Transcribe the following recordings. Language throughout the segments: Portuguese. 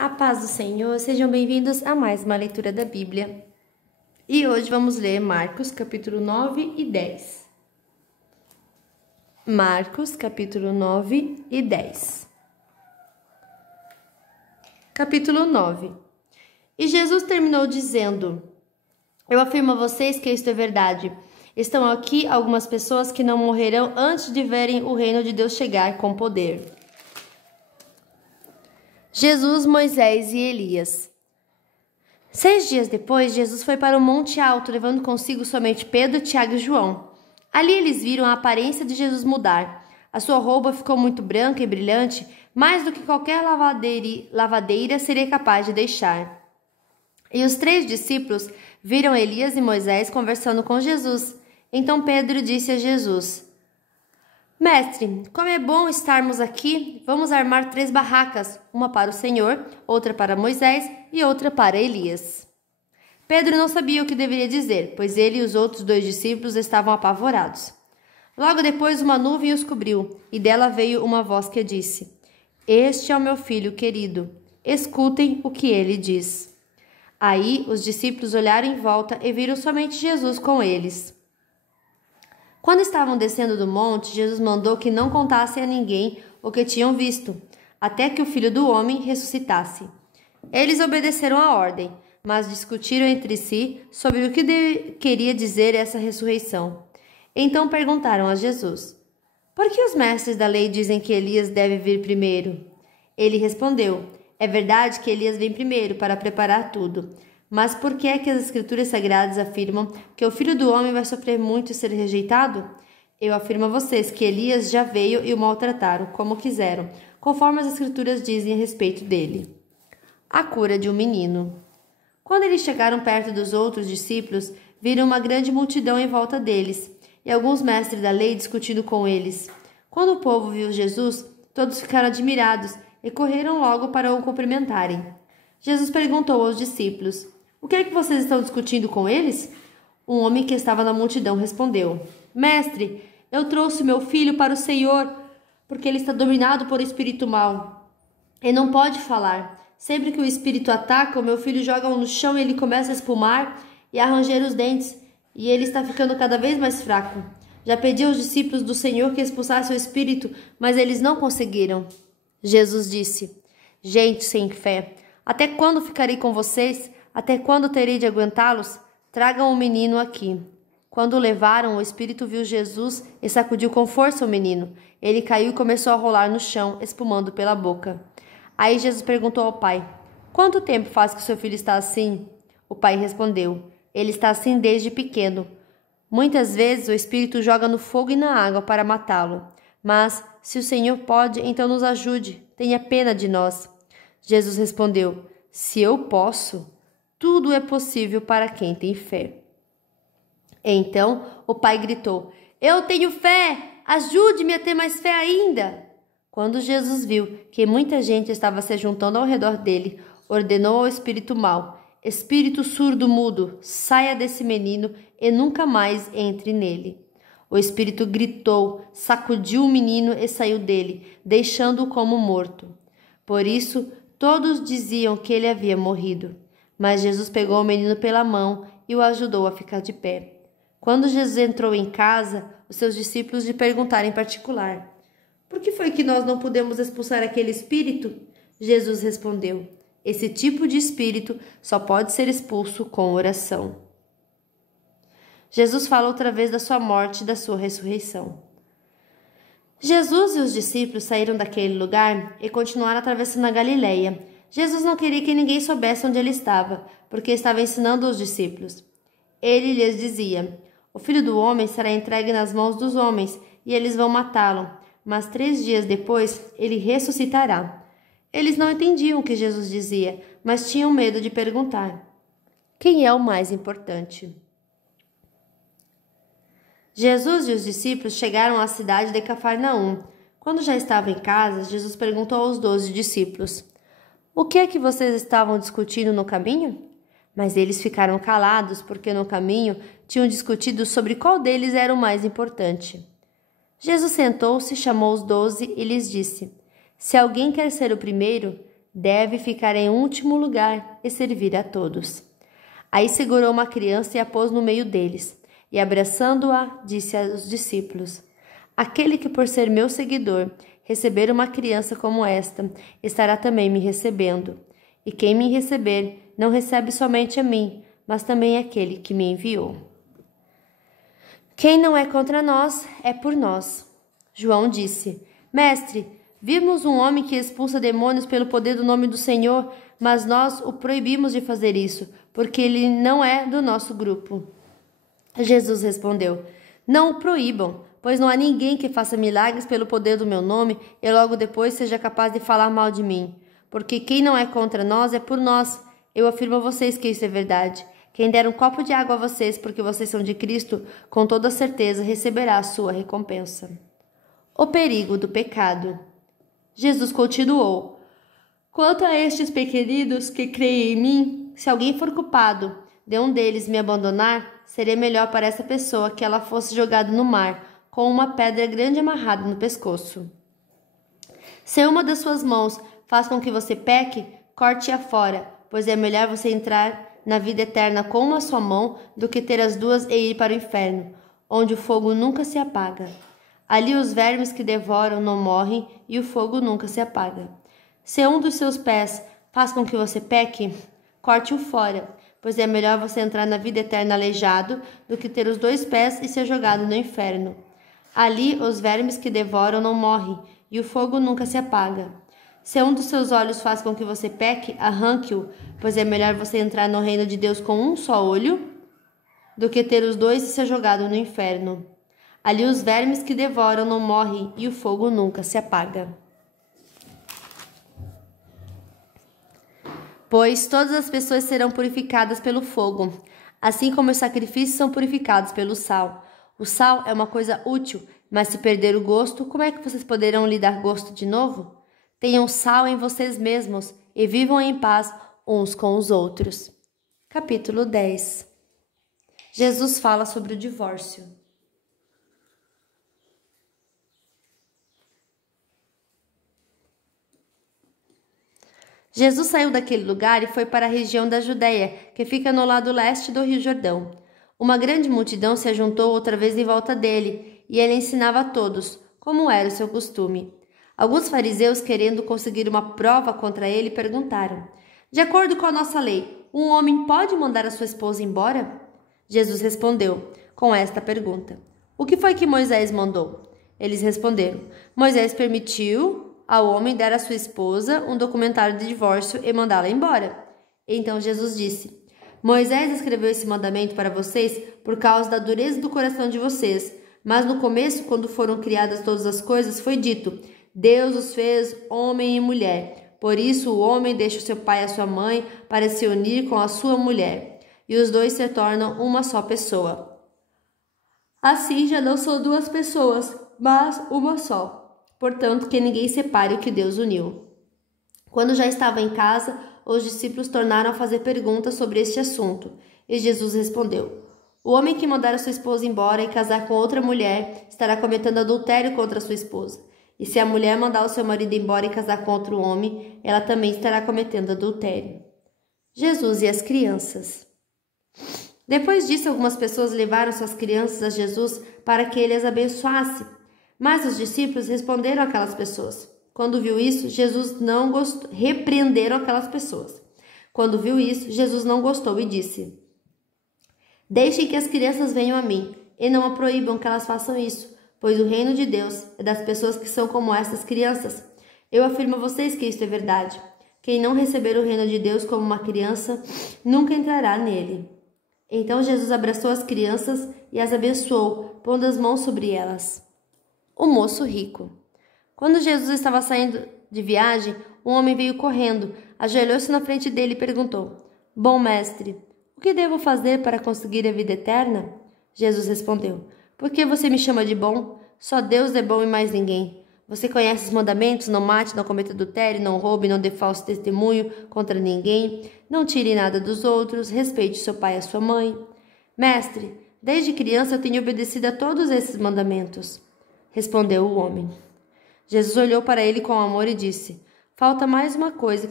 A paz do Senhor, sejam bem-vindos a mais uma leitura da Bíblia. E hoje vamos ler Marcos, capítulo 9 e 10. Marcos, capítulo 9 e 10. Capítulo 9. E Jesus terminou dizendo: Eu afirmo a vocês que isto é verdade. Estão aqui algumas pessoas que não morrerão antes de verem o reino de Deus chegar com poder. Jesus, Moisés e Elias. 6 dias depois, Jesus foi para o Monte Alto, levando consigo somente Pedro, Tiago e João. Ali eles viram a aparência de Jesus mudar. A sua roupa ficou muito branca e brilhante, mais do que qualquer lavadeira seria capaz de deixar. E os 3 discípulos viram Elias e Moisés conversando com Jesus. Então Pedro disse a Jesus: Mestre, como é bom estarmos aqui, vamos armar 3 barracas, uma para o Senhor, outra para Moisés e outra para Elias. Pedro não sabia o que deveria dizer, pois ele e os outros 2 discípulos estavam apavorados. Logo depois uma nuvem os cobriu, e dela veio uma voz que disse: Este é o meu filho querido, escutem o que ele diz. Aí os discípulos olharam em volta e viram somente Jesus com eles. Quando estavam descendo do monte, Jesus mandou que não contassem a ninguém o que tinham visto, até que o Filho do Homem ressuscitasse. Eles obedeceram à ordem, mas discutiram entre si sobre o que queria dizer essa ressurreição. Então perguntaram a Jesus: Por que os mestres da lei dizem que Elias deve vir primeiro? Ele respondeu: É verdade que Elias vem primeiro para preparar tudo. Mas por que é que as Escrituras Sagradas afirmam que o Filho do Homem vai sofrer muito e ser rejeitado? Eu afirmo a vocês que Elias já veio e o maltrataram, como quiseram, conforme as Escrituras dizem a respeito dele. A cura de um menino. Quando eles chegaram perto dos outros discípulos, viram uma grande multidão em volta deles, e alguns mestres da lei discutindo com eles. Quando o povo viu Jesus, todos ficaram admirados e correram logo para o cumprimentarem. Jesus perguntou aos discípulos: O que é que vocês estão discutindo com eles? Um homem que estava na multidão respondeu: Mestre, eu trouxe meu filho para o Senhor, porque ele está dominado por espírito mau. Ele não pode falar. Sempre que o espírito ataca, o meu filho joga-o no chão e ele começa a espumar e a ranger os dentes, e ele está ficando cada vez mais fraco. Já pedi aos discípulos do Senhor que expulsassem o espírito, mas eles não conseguiram. Jesus disse: Gente sem fé, até quando ficarei com vocês? Até quando terei de aguentá-los? Tragam o menino aqui. Quando o levaram, o espírito viu Jesus e sacudiu com força o menino. Ele caiu e começou a rolar no chão, espumando pela boca. Aí Jesus perguntou ao pai: Quanto tempo faz que seu filho está assim? O pai respondeu: Ele está assim desde pequeno. Muitas vezes o espírito joga no fogo e na água para matá-lo. Mas, se o Senhor pode, então nos ajude. Tenha pena de nós. Jesus respondeu: Se eu posso, tudo é possível para quem tem fé. Então o pai gritou: Eu tenho fé! Ajude-me a ter mais fé ainda! Quando Jesus viu que muita gente estava se juntando ao redor dele, ordenou ao espírito mau: Espírito surdo-mudo, saia desse menino e nunca mais entre nele. O espírito gritou, sacudiu o menino e saiu dele, deixando-o como morto. Por isso, todos diziam que ele havia morrido. Mas Jesus pegou o menino pela mão e o ajudou a ficar de pé. Quando Jesus entrou em casa, os seus discípulos lhe perguntaram em particular: Por que foi que nós não pudemos expulsar aquele espírito? Jesus respondeu: Esse tipo de espírito só pode ser expulso com oração. Jesus fala outra vez da sua morte e da sua ressurreição. Jesus e os discípulos saíram daquele lugar e continuaram atravessando a Galileia. Jesus não queria que ninguém soubesse onde ele estava, porque estava ensinando os discípulos. Ele lhes dizia: O Filho do Homem será entregue nas mãos dos homens, e eles vão matá-lo, mas 3 dias depois ele ressuscitará. Eles não entendiam o que Jesus dizia, mas tinham medo de perguntar: Quem é o mais importante? Jesus e os discípulos chegaram à cidade de Cafarnaum. Quando já estavam em casa, Jesus perguntou aos 12 discípulos: O que é que vocês estavam discutindo no caminho? Mas eles ficaram calados, porque no caminho tinham discutido sobre qual deles era o mais importante. Jesus sentou-se, chamou os 12 e lhes disse: Se alguém quer ser o primeiro, deve ficar em último lugar e servir a todos. Aí segurou uma criança e a pôs no meio deles, e abraçando-a, disse aos discípulos: Aquele que por ser meu seguidor receber uma criança como esta, estará também me recebendo. E quem me receber, não recebe somente a mim, mas também aquele que me enviou. Quem não é contra nós, é por nós. João disse: Mestre, vimos um homem que expulsa demônios pelo poder do nome do Senhor, mas nós o proibimos de fazer isso, porque ele não é do nosso grupo. Jesus respondeu: Não o proíbam, pois não há ninguém que faça milagres pelo poder do meu nome e logo depois seja capaz de falar mal de mim. Porque quem não é contra nós é por nós. Eu afirmo a vocês que isso é verdade. Quem der um copo de água a vocês porque vocês são de Cristo, com toda certeza receberá a sua recompensa. O perigo do pecado. Jesus continuou: Quanto a estes pequeninos que creem em mim, se alguém for culpado de um deles me abandonar, seria melhor para essa pessoa que ela fosse jogada no mar, com uma pedra grande amarrada no pescoço. Se uma das suas mãos faz com que você peque, corte-a fora, pois é melhor você entrar na vida eterna com uma só mão do que ter as duas e ir para o inferno, onde o fogo nunca se apaga. Ali os vermes que devoram não morrem e o fogo nunca se apaga. Se um dos seus pés faz com que você peque, corte-o fora, pois é melhor você entrar na vida eterna aleijado do que ter os 2 pés e ser jogado no inferno. Ali os vermes que devoram não morrem e o fogo nunca se apaga. Se um dos seus olhos faz com que você peque, arranque-o, pois é melhor você entrar no reino de Deus com um só olho do que ter os 2 e ser jogado no inferno. Ali os vermes que devoram não morrem e o fogo nunca se apaga. Pois todas as pessoas serão purificadas pelo fogo, assim como os sacrifícios são purificados pelo sal. O sal é uma coisa útil, mas se perder o gosto, como é que vocês poderão lhe dar gosto de novo? Tenham sal em vocês mesmos e vivam em paz uns com os outros. Capítulo 10. Jesus fala sobre o divórcio. Jesus saiu daquele lugar e foi para a região da Judéia, que fica no lado leste do Rio Jordão. Uma grande multidão se ajuntou outra vez em volta dele, e ele ensinava a todos, como era o seu costume. Alguns fariseus, querendo conseguir uma prova contra ele, perguntaram: De acordo com a nossa lei, um homem pode mandar a sua esposa embora? Jesus respondeu com esta pergunta: O que foi que Moisés mandou? Eles responderam: Moisés permitiu ao homem dar à sua esposa um documentário de divórcio e mandá-la embora. Então Jesus disse: Moisés escreveu esse mandamento para vocês por causa da dureza do coração de vocês, mas no começo, quando foram criadas todas as coisas, foi dito: Deus os fez homem e mulher. Por isso o homem deixa o seu pai e a sua mãe para se unir com a sua mulher, e os dois se tornam uma só pessoa. Assim já não são 2 pessoas, mas uma só. Portanto, que ninguém separe o que Deus uniu. Quando já estava em casa, os discípulos tornaram a fazer perguntas sobre este assunto, e Jesus respondeu: O homem que mandar a sua esposa embora e casar com outra mulher estará cometendo adultério contra a sua esposa. E se a mulher mandar o seu marido embora e casar com outro homem, ela também estará cometendo adultério. Jesus e as crianças. Depois disso, algumas pessoas levaram suas crianças a Jesus para que ele as abençoasse. Mas os discípulos responderam àquelas pessoas. Quando viu isso, Jesus não gostou. Repreenderam aquelas pessoas. Quando viu isso, Jesus não gostou e disse: Deixem que as crianças venham a mim, e não a proíbam que elas façam isso, pois o reino de Deus é das pessoas que são como essas crianças. Eu afirmo a vocês que isso é verdade. Quem não receber o reino de Deus como uma criança, nunca entrará nele. Então Jesus abraçou as crianças e as abençoou, pondo as mãos sobre elas. O moço rico. Quando Jesus estava saindo de viagem, um homem veio correndo, ajoelhou-se na frente dele e perguntou: Bom mestre, o que devo fazer para conseguir a vida eterna? Jesus respondeu: Por que você me chama de bom? Só Deus é bom e mais ninguém. Você conhece os mandamentos: não mate, não cometa adultério, não roube, não dê falso testemunho contra ninguém, não tire nada dos outros, respeite seu pai e a sua mãe. Mestre, desde criança eu tenho obedecido a todos esses mandamentos. Respondeu o homem. Jesus olhou para ele com amor e disse: falta mais uma coisa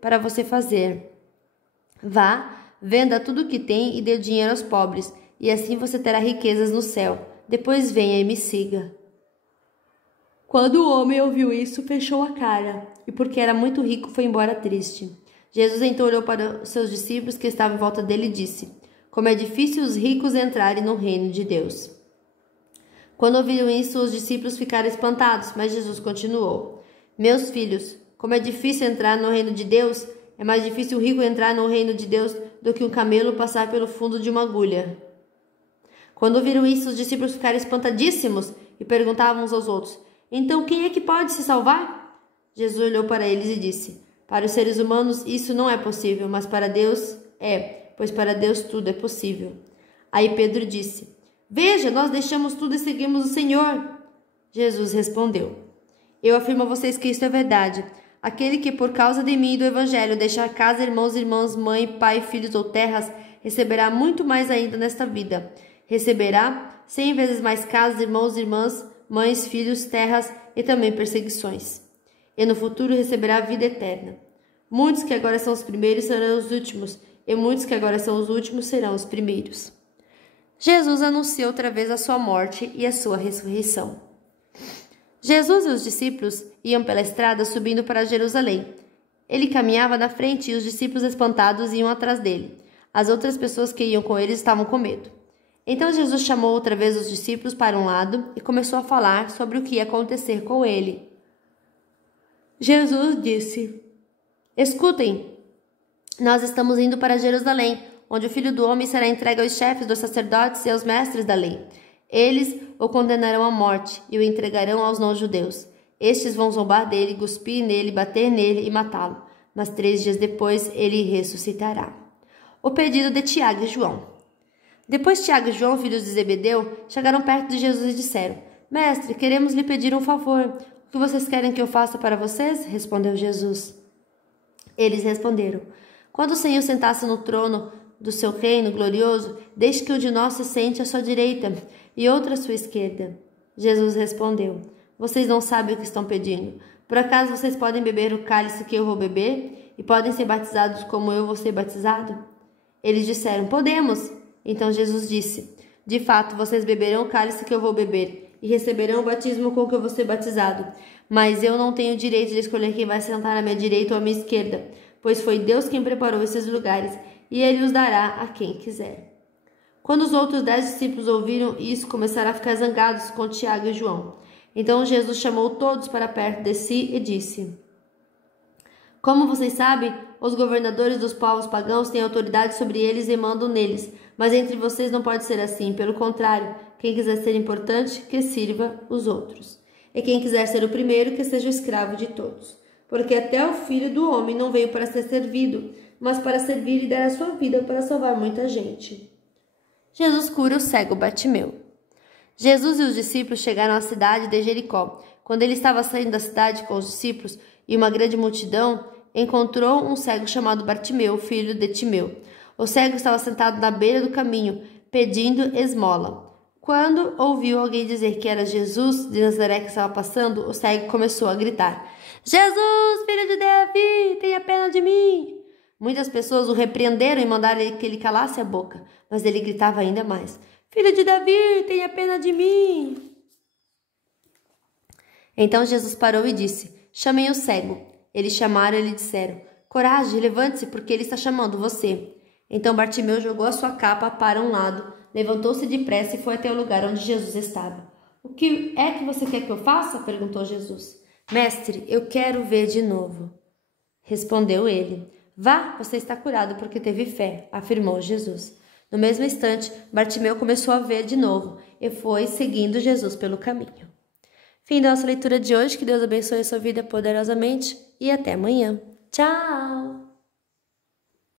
para você fazer. Vá, venda tudo o que tem e dê o dinheiro aos pobres, e assim você terá riquezas no céu. Depois venha e me siga. Quando o homem ouviu isso, fechou a cara, e porque era muito rico, foi embora triste. Jesus então olhou para os seus discípulos que estavam em volta dele e disse: Como é difícil os ricos entrarem no reino de Deus. Quando ouviram isso, os discípulos ficaram espantados, mas Jesus continuou: Meus filhos, como é difícil entrar no reino de Deus, é mais difícil o rico entrar no reino de Deus do que um camelo passar pelo fundo de uma agulha. Quando ouviram isso, os discípulos ficaram espantadíssimos e perguntavam uns aos outros: Então quem é que pode se salvar? Jesus olhou para eles e disse: Para os seres humanos isso não é possível, mas para Deus é, pois para Deus tudo é possível. Aí Pedro disse: Veja, nós deixamos tudo e seguimos o Senhor. Jesus respondeu: Eu afirmo a vocês que isto é verdade. Aquele que por causa de mim e do Evangelho deixar casa, irmãos e irmãs, mãe, pai, filhos ou terras, receberá muito mais ainda nesta vida. Receberá 100 vezes mais casas, irmãos e irmãs, mães, filhos, terras e também perseguições. E no futuro receberá a vida eterna. Muitos que agora são os primeiros serão os últimos, e muitos que agora são os últimos serão os primeiros. Jesus anunciou outra vez a sua morte e a sua ressurreição. Jesus e os discípulos iam pela estrada subindo para Jerusalém. Ele caminhava na frente e os discípulos espantados iam atrás dele. As outras pessoas que iam com ele estavam com medo. Então Jesus chamou outra vez os discípulos para um lado e começou a falar sobre o que ia acontecer com ele. Jesus disse: Escutem, nós estamos indo para Jerusalém, onde o Filho do Homem será entregue aos chefes dos sacerdotes e aos mestres da lei. Eles o condenarão à morte e o entregarão aos não-judeus. Estes vão zombar dele, cuspir nele, bater nele e matá-lo. Mas 3 dias depois ele ressuscitará. O pedido de Tiago e João. Depois Tiago e João, filhos de Zebedeu, chegaram perto de Jesus e disseram: Mestre, queremos lhe pedir um favor. O que vocês querem que eu faça para vocês? Respondeu Jesus. Eles responderam: Quando o Senhor sentasse no trono do seu reino glorioso, deixe que um de nós se sente à sua direita e outro à sua esquerda. Jesus respondeu: Vocês não sabem o que estão pedindo. Por acaso vocês podem beber o cálice que eu vou beber e podem ser batizados como eu vou ser batizado? Eles disseram: Podemos. Então Jesus disse: De fato, vocês beberão o cálice que eu vou beber e receberão o batismo com que eu vou ser batizado. Mas eu não tenho o direito de escolher quem vai sentar à minha direita ou à minha esquerda, pois foi Deus quem preparou esses lugares, e Ele os dará a quem quiser. Quando os outros 10 discípulos ouviram isso, começaram a ficar zangados com Tiago e João. Então Jesus chamou todos para perto de si e disse: Como vocês sabem, os governadores dos povos pagãos têm autoridade sobre eles e mandam neles, mas entre vocês não pode ser assim. Pelo contrário, quem quiser ser importante, que sirva os outros. E quem quiser ser o primeiro, que seja o escravo de todos. Porque até o Filho do Homem não veio para ser servido, mas para servir e dar a sua vida para salvar muita gente. Jesus cura o cego Bartimeu. Jesus e os discípulos chegaram à cidade de Jericó. Quando ele estava saindo da cidade com os discípulos e uma grande multidão, encontrou um cego chamado Bartimeu, filho de Timeu. O cego estava sentado na beira do caminho, pedindo esmola. Quando ouviu alguém dizer que era Jesus de Nazaré que estava passando, o cego começou a gritar: Jesus, filho de Davi, tenha pena de mim! Muitas pessoas o repreenderam e mandaram que ele calasse a boca, mas ele gritava ainda mais: Filho de Davi, tenha pena de mim! Então Jesus parou e disse: Chamem o cego. Eles chamaram e lhe disseram: Coragem, levante-se, porque ele está chamando você. Então Bartimeu jogou a sua capa para um lado, levantou-se depressa e foi até o lugar onde Jesus estava. O que é que você quer que eu faça? Perguntou Jesus. Mestre, eu quero ver de novo. Respondeu ele. Vá, você está curado porque teve fé, afirmou Jesus. No mesmo instante, Bartimeu começou a ver de novo e foi seguindo Jesus pelo caminho. Fim da nossa leitura de hoje. Que Deus abençoe a sua vida poderosamente e até amanhã. Tchau!